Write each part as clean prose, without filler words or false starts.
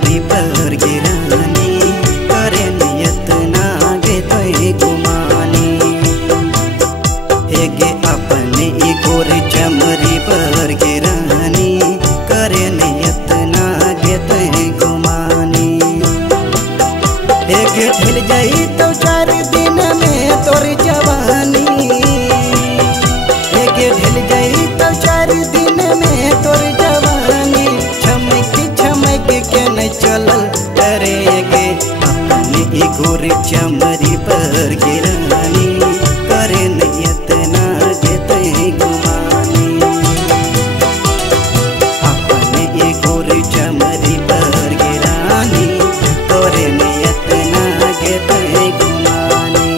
चमरी पर गिरानी करे नियत ना गे तोय गुमानी। हेगे अपने गोर चमरी पर गिरानी करे नियत ना गे तोय गुमानी। हेगे ढल जाई तो 4 दिन में तोर जवानी। हेगे ढल जाई तो 4 दिन में तोर जवानी। छमक के न चलल करेगे अपने गोर चमरी पर गिरानी करे नियत ना गे तोय गुमानी। अपने गोर चमरी पर गिरानी करे नियत ना गे तोय गुमानी।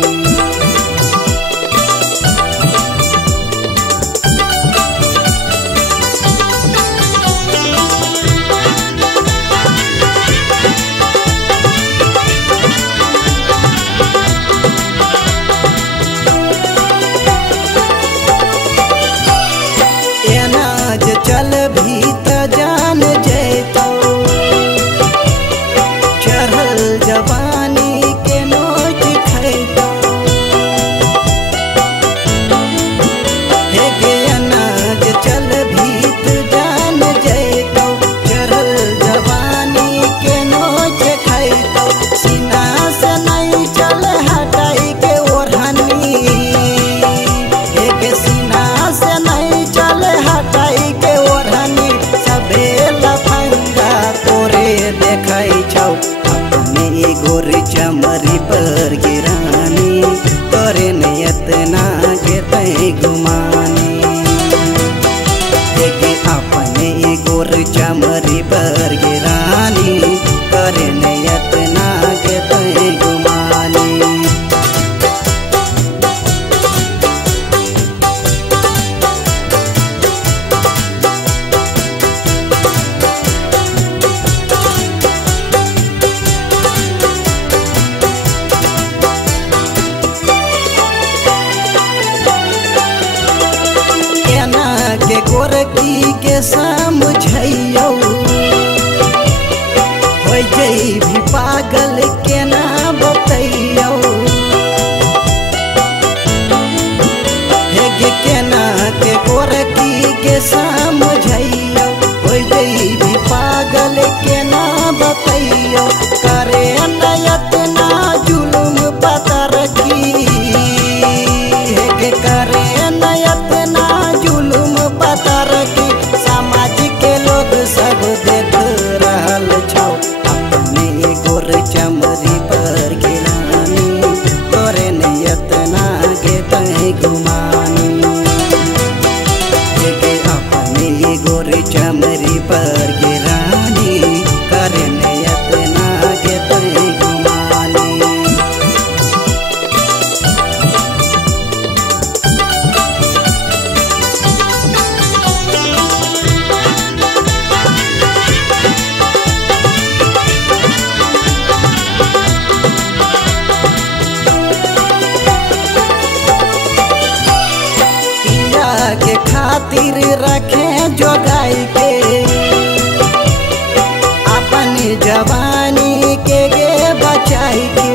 चल भी त जान जैतो चढ़ल जवानी के नोच खैतो। हेगे अनाज चल भी त जान जैतो चढ़ल जवानी के नोच खैतो। सीना से नहीं चल हटाई के ओढ़नी। हेगे सीना से नहीं चल हटाई के ओढ़नी। सबे लफंगा तोरे देखै छौ अपने गोर चमरी पर गिरानी तोरे नियत ना गे तोय गुमानी। हेगे अपने गोर चमरी पर गिरानी करे नियत ना गे तोय गुमानी। के गोरकी के समझैयो हो जई भी पागल के ना बतैयो। हेगे केना के गोरकी के समझैयो हो जई भी पागल के ना बतैयो। करे नियत ना जुलुम पता रखी। हेगे करे नियत ना जुलुम पता रखी। समाज के लोग सब देख रहल छौ अपने गोर चमरी पर गिरानी तोरे नियत ना गे तोय गुमानी। हेगे अपने गोर चमरी पर गिरानी करे नियत ना गे तोय गुमानी। के खातिर रखे जोगाई के अपन जवानी के गे बचाई के।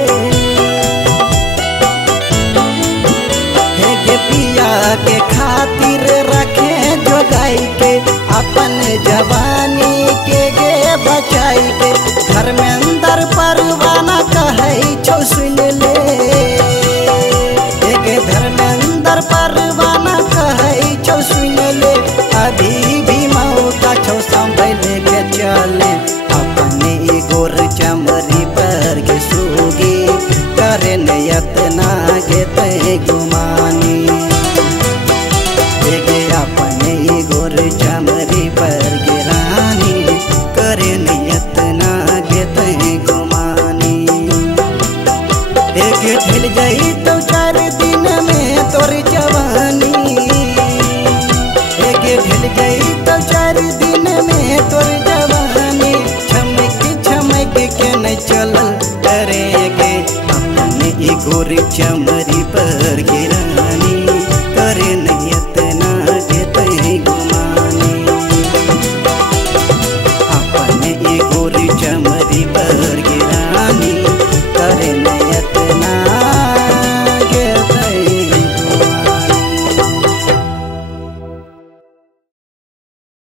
हेगे पिया के खातिर रखे जोगाई के अपन जवानी के गे बचाई के। धर्मेंद्र परवाना कहै छौ सुन ले। हेगे धर्मेंद्र परवाना कहै छौ सुन ले। अभी भी मौका छौ संभल के चले अपने गोर चमरी पर के सूगी करे नियत ना गे तोय गुमानी। हेगे अपने गोर चमरी पर गिरानी करे नियत ना गे तोय गुमानी। हेगे ढल जाई तो 4 दिन में तोर जवानी। हेगे ढल जाई तो 4 दिन में तोर जवानी। छमक के न चलल करेगे अपने गोर चमरी पर गिरानी।